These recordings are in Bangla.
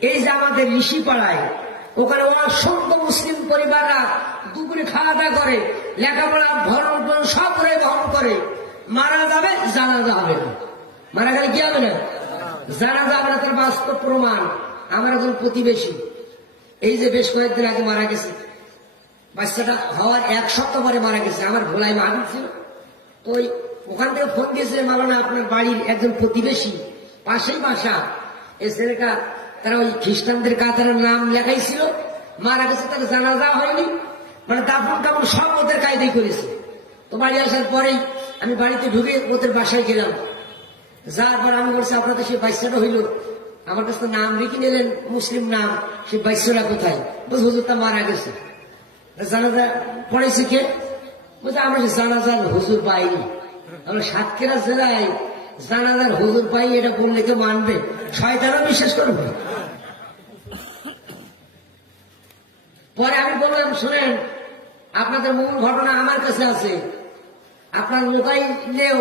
এই যে আমাদের ঋষি পাড়ায় ওখানে অসংখ্য মুসলিম পরিবাররা দুপুরে খাওয়া দাওয়া করে, লেখাপড়া ভরণ সব করে বহন করে। মারা যাবে, জানা যাবে না। মারা গেলে কি হবে না? জানা যাবে না, তার বাস্তব প্রমাণ। আমার একজন প্রতিবেশী, এই যে বেশ কয়েকদিন আগে মারা গেছে। বাচ্চাটা হওয়ার এক সপ্তাহ পরে মারা গেছে। আমার ভোলাই মাহবুব ছিল। ওই ওখান থেকে ফোন দিয়েছে মালানা আপনার বাড়ির একজন প্রতিবেশী, পাশেই বাসা। এই ছেলেটা তারা ওই খ্রিস্টানদের কাতারের নাম লেখাইছিল। মারা গেছে, তাদের জানা যাওয়া হয়নি। মানে দাফন কাপড় সব ওদের কায়দাই করেছে। তো বাড়ি আসার পরেই আমি বাড়িতে ঢুকে ওদের বাসায় গেলাম। যার পর আমি বলছি তো সেই বাইশটা হইল। আমার কাছে নাম লিখে নিলেন, মুসলিম নাম, সেই বাইশরা কোথায়? বলছে, হুজুর, তা মারা গেছে। জানাজা পড়েছে কে? বলছে, আমরা জানাজার হুজুর পাইনি। আমরা সাতক্ষীরা জেলায় জানাজার হুজুর পাই এটা বললে কেউ মানবে? শয়তানও বিশ্বাস করবে। পরে আমি বললাম, শুনেন, আপনাদের মূল ঘটনা আমার কাছে আছে। আপনার মোবাইলেও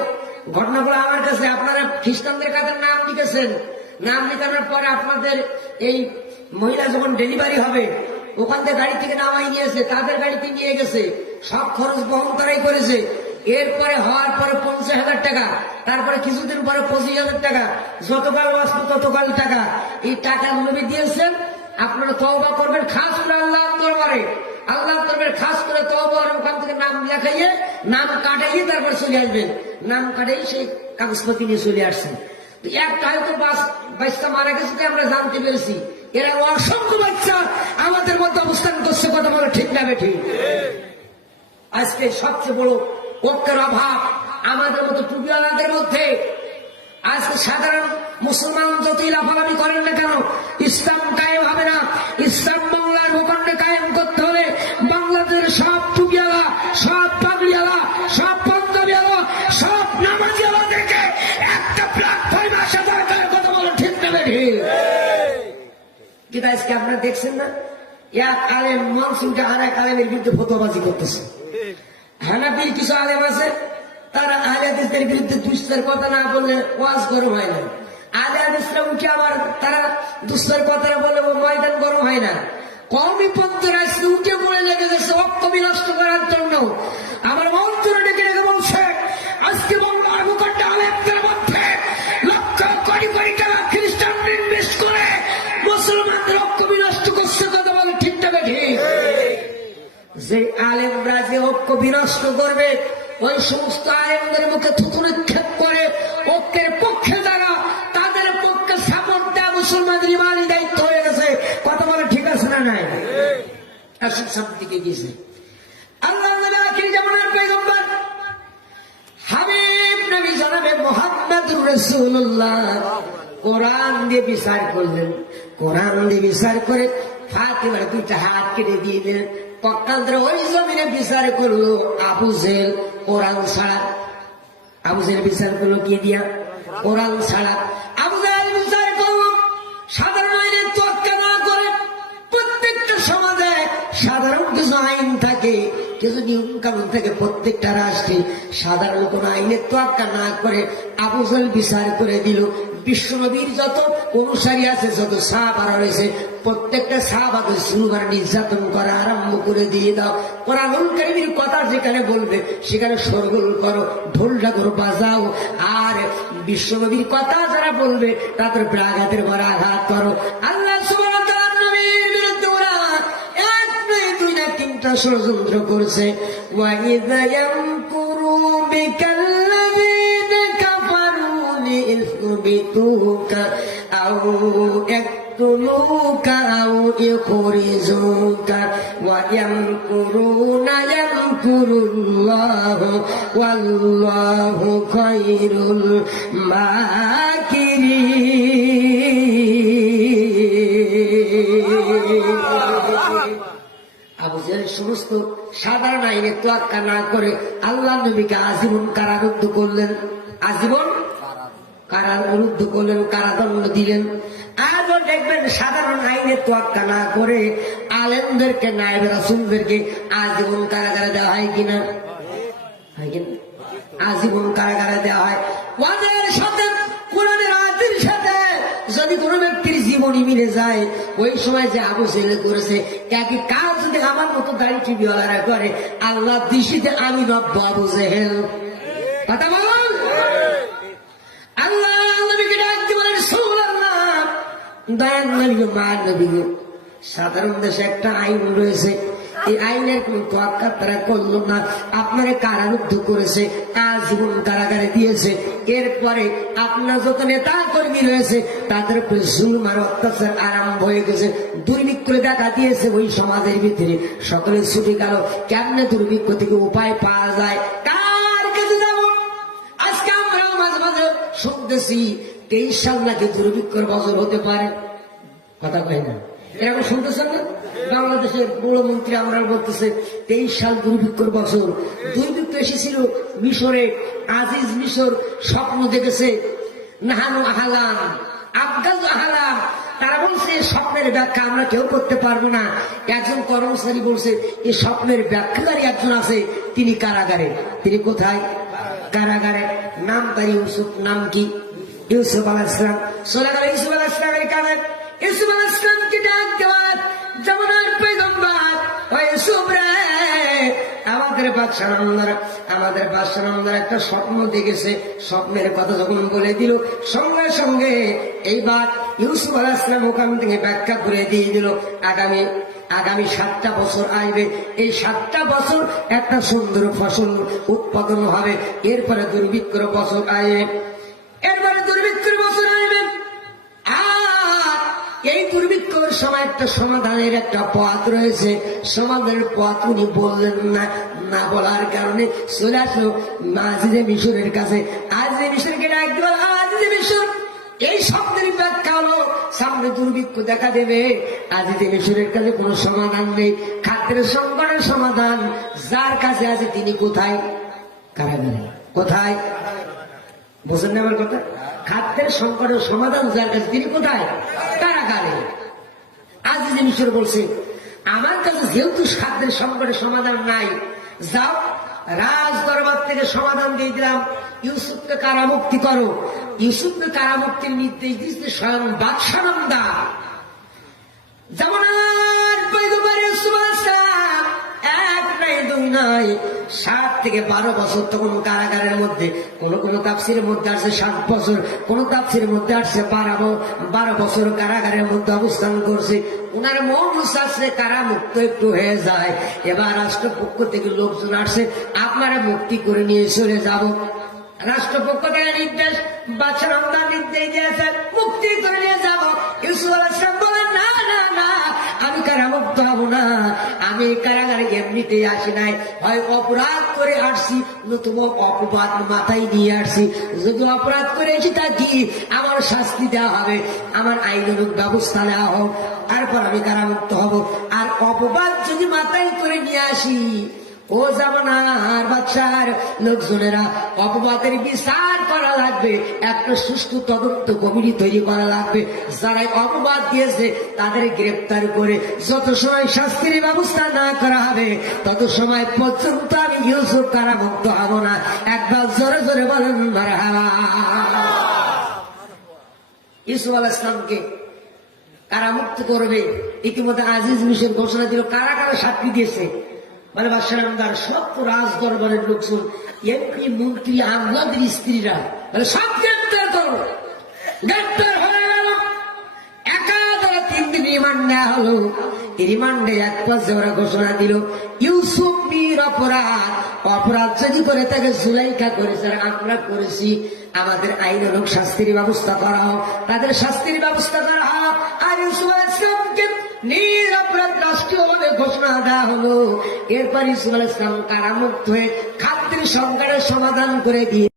ঘটনাগুলো আমার কাছে, আপনারা খ্রিস্টানদের কাছে নাম লিখেছেন? নাম লিখানোর পরে আপনাদের এই মহিলা যখন ডেলিভারি হবে, ওখান থেকে গাড়ি থেকে নামাই নিয়েছে, তাদের গাড়িতে নিয়ে গেছে, সব খরচ বহন করাই করেছে। এরপরে হওয়ার পরে পঞ্চাশ হাজার টাকা, তারপরে কিছুদিন পরে পঁচিশ হাজার টাকা, যতকাল বাঁচবো ততকাল টাকা। এই টাকা নবী দিয়েছেন, আপনারা তওবা করবেন, খাস করে আল্লাহ দরবারে। আল্লাহ দরবারে খাস করে তওবা ওখান থেকে নাম লেখাইয়ে, নাম কাটাইয়ে তারপরে চলে আসবেন। নাম কাটাই সেই কাগজপত্র নিয়ে চলে আসছেন। একটা হয়তো বাস বাচ্চা মারা গেছে আমরা জানতে পেরেছি। এরা অসংখ্য বাচ্চা আমাদের মধ্যে অবস্থান করছে, কথা বলে ঠিক না ঠিক। আজকে সবচেয়ে বড় ঐক্যের অভাব আমাদের মতো টুপিওয়ালাদের মধ্যে। আজকে সাধারণ মুসলমান যতই লাফালাফি করেন না কেন, ইসলাম কায়েম হবে না। ইসলাম বাংলার ভূখণ্ডে কায়েম করতে হবে। বাংলাদেশের সব টুপিওয়ালা, সব পাগড়িওয়ালা সব পঞ্জাবিওয়ালা, সব নামাজিওয়ালাদেরকে একটা প্ল্যাটফর্মে আসা দরকার কথা বলো ঠিক না। ঠিক কিন্তু আজকে আপনারা দেখছেন না, এক আলেম মনসুনকে আর এক আলেমের বিরুদ্ধে ফতোবাজি করতেছে। হানাপির কিছু আলেম আছে, তারা আহলাদিসদের বিরুদ্ধে দুষ্টের কথা না বললে ওয়াজ গরম হয় না। আহলাদিসরা উঠে আবার তারা দুষ্টের কথা বলে ও ময়দান গরম হয় না। কমই আজকে উঠে পড়ে লেগে গেছে অক্ষ বিনষ্ট করার জন্য। আমার বিনষ্ট করবে। ওই সমস্ত আলেমদের মুখে থুতু নিক্ষেপ করে ঐক্যের পক্ষে যারা, তাদের পক্ষে সাপোর্ট দেওয়া মুসলমানদের ইমানি দায়িত্ব হয়ে গেছে। কথা বলে ঠিক আছে না নাই? আসুন সামনের দিকে গিয়েছে? কোরআন দিয়ে বিচার করলেন। কোরআন দিয়ে করে ফাতিমার দুইটা হাত কেটে দিয়ে দিলেন। পক্ষান্তরে ওই জমিনে বিচার করল আবু কোরআন ছাড়া। আবু জেল বিচার করল কি দিয়া? কোরআন ছাড়া। বিচার করল, সাধারণ না করে প্রত্যেকটা সমাজে সাধারণ কিছু আইন থাকে, কিছু নিয়ম কানুন থাকে প্রত্যেকটা রাষ্ট্রে। সাধারণ কোন আইনের তোয়াক্কা না করে আবুজল বিচার করে দিল। বিশ্বনবীর যত অনুসারী আছে, যত সাহাবারা রয়েছে প্রত্যেকটা সাহাবাদের শুনবার নির্যাতন করা আরম্ভ করে দিয়ে দাও। কোরআনুল কথা যেখানে বলবে, সেখানে সরগোল করো, ঢোল ঢাকুর বাজাও। আর বিশ্বনবীর কথা যারা বলবে, তাদের প্রাঘাতের পর আঘাত করো। আল্লাহ তিনটা ষড়যন্ত্র করছে। أو يَقْتُلُوكَ أَوْ يُخْرِجُوكَ وَيَمْكُرُونَ يَمْكُرُ اللَّهُ وَاللَّهُ خَيْرُ الْمَاكِرِينَ আবু জেহেল সমস্ত সাধারণ আইনে তোয়াক্কা না করে আল্লাহ নবীকে আজীবন কারারুদ্ধ করলেন আজীবন কারারুদ্ধ করলেন কারাদণ্ড দিলেন? আজও দেখবেন সাধারণ আইনে তোয়াক্কা না করে আলেমদেরকে, নায়েব রাসুলদেরকে আজীবন কারাগারে দেওয়া হয় কিনা হয় কিনা আজীবন কারাগারে দেওয়া হয়। সাথে, কোরআনের সাথে যদি কোনো ব্যক্তির জীবনী মিলে যায়, ওই সময় যে আবু ছেলে করেছে যদি আমার মতো দাড়ি টিভিওয়ালারা করে, আল্লাহ দৃষ্টিতে আমি নব্য আবু জেহেল। কথা বলুন সাধারণ দেশে একটা আইন রয়েছে। এই আইনের কোন তোয়াক্কা তারা করল না। আপনারা কারারুদ্ধ করেছে আজীবন কারাগারে দিয়েছে। এরপরে আপনার যত নেতা কর্মী রয়েছে, তাদের উপরে জুলুম আর অত্যাচার আরম্ভ হয়ে গেছে। দুর্ভিক্ষ দেখা দিয়েছে ওই সমাজের ভিতরে। সকলে ছুটে গেল, কেমনে দুর্ভিক্ষ থেকে উপায় পাওয়া যায়? কার কাছে যাব? আজকে আমরাও মাঝে মাঝে শুনতেছি তেইশ সাল নাকি দুর্ভিক্ষর বছর হতে পারে, কথা কয় না। এরকম শুনতেছেন না? বাংলাদেশের মন্ত্রী আমরা বলতেছে, তেইশ সাল দুর্ভিক্ষর বছর। দুর্ভিক্ষ এসেছিল মিশরে, আজিজ মিশর স্বপ্ন দেখেছে। নাহানু আহালাম আফগাজ আহালাম, তারা বলছে স্বপ্নের ব্যাখ্যা আমরা কেউ করতে পারব না। একজন কর্মচারী বলছে এই স্বপ্নের ব্যাখ্যাকারী একজন আছে, তিনি কারাগারে। তিনি কোথায়? কারাগারে। নাম তার ইউসুফ, নাম কি? ইউসুফ আলাহ ইসলাম সোলা গেল ইউসুফ আলাহ ইসলামের কানে ইউসুফ আলাহ ইসলামকে ডাক দেওয়ার যেমন পেগম্বার আমাদের বাদশাহ আমাদের বাদশাহ একটা স্বপ্ন দেখেছে, স্বপ্নের কথা যখন বলে দিল, সঙ্গে সঙ্গে এইবার ইউসুফ আলাহ ইসলাম ওখান থেকে ব্যাখ্যা করে দিয়ে দিল, আগামী আগামী সাতটা বছর আসবে। এই সাতটা বছর একটা সুন্দর ফসল উৎপাদন হবে, এরপরে দুর্ভিক্ষর বছর আসবে। দুর্ভিক্ষর সময় একটা সমাধানের একটা পথ রয়েছে। সমাধানের পথ উনি বললেন, না না বলার কারণে চলে আসলো আজিজে মিশরের কাছে। আজিজে মিশরকে ডাক দিল আজিজে মিশর, এই শব্দের ব্যাখ্যা হলো, সামনে দুর্ভিক্ষ দেখা দেবে। আজিজে মিশরের কাছে কোনো সমাধান নেই। খাদ্যের সংকটের সমাধান। যার কাছে আছে তিনি কোথায়? কারাগারে কোথায়? বোঝেন না আমার কথা? খাদ্যের সংকটের সমাধান যার কাছে, তিনি কোথায়? কারাগারে। আজ যে মিশর বলছে, আমার কাছে যেহেতু সাধ্যের সংকটের সমাধান নাই, যাও, রাজ দরবার থেকে সমাধান দিয়ে দিলাম। ইউসুফকে কারামুক্তি করো। ইউসুফকে কারামুক্তির নির্দেশ দিচ্ছে স্বয়ং বাদশানন্দা যেমন নাই। সাত থেকে বারো বছর তখন কারাগারের মধ্যে, কোন কোন তাপসির মধ্যে আসছে সাত বছর, কোন তাপসির মধ্যে আসছে বারো বারো বছর কারাগারের মধ্যে অবস্থান করছে। ওনার মন আসছে কারা মুক্ত একটু হয়ে যায়। এবার রাষ্ট্রপক্ষ থেকে লোকজন আসছে, আপনারা মুক্তি করে নিয়ে চলে যাব। রাষ্ট্রপক্ষ থেকে নির্দেশ বাচ্চারা নির্দেশ দিয়েছে, মুক্তি করে নিয়ে যাব। ইউসুফ আলাইসালাম বলেন, না না না, আমি কারামুক্ত হব না। আমি কারাগারে এমনিতে আসি নাই। হয় অপরাধ করে আসছি নতুন অপবাদ মাথায় নিয়ে আসছি। যদি অপরাধ করে এসে থাকি আমার শাস্তি দেওয়া হবে, আমার আইনানুক ব্যবস্থা নেওয়া হোক, তারপর আমি কারামুক্ত হব। আর অপবাদ যদি মাথায় করে নিয়ে আসি ও জামানার বাচ্চার লোকজনেরা অপবাদের বিচার করা লাগবে, একটা সুষ্ঠু তদন্ত কমিটি তৈরি করা লাগবে। যারা অপবাদ দিয়েছে, তাদের গ্রেপ্তার করে যত সময় শাস্তির ব্যবস্থা না করা হবে, তত সময় পর্যন্ত আমি ইউসুফ কারামুক্ত হব না। একবার জোরে জোরে বলেন ইউসুফ আল ইসলামকে কারামুক্ত করবে। ইতিমধ্যে আজিজ মিশন ঘোষণা দিল, কারা কারা সাক্ষী দিয়েছে? মানে বাদশাহার সব রাজ দরবারের লোকজন এমপি মন্ত্রী আমলাদের স্ত্রীরা মানে সব গ্রেপ্তার করো গ্রেপ্তার হয়ে গেল। তিন দিন রিমান্ড নেওয়া হলো। রিমান্ডে এক ওরা ঘোষণা দিল, ইউসুফ বীর অপরাধ। অপরাধ যদি করে তাকে জুলাইকা করেছে আমরা করেছি। আমাদের আইন লোক শাস্তির ব্যবস্থা করা হোক, তাদের শাস্তির ব্যবস্থা করা হোক। আর ইউসুফ নিরপরাধ রাষ্ট্রীয়ভাবে ঘোষণা হলো। ইসলাম কারামুক্ত হয়ে খাদ্যের সংকটের সমাধান করে দিয়ে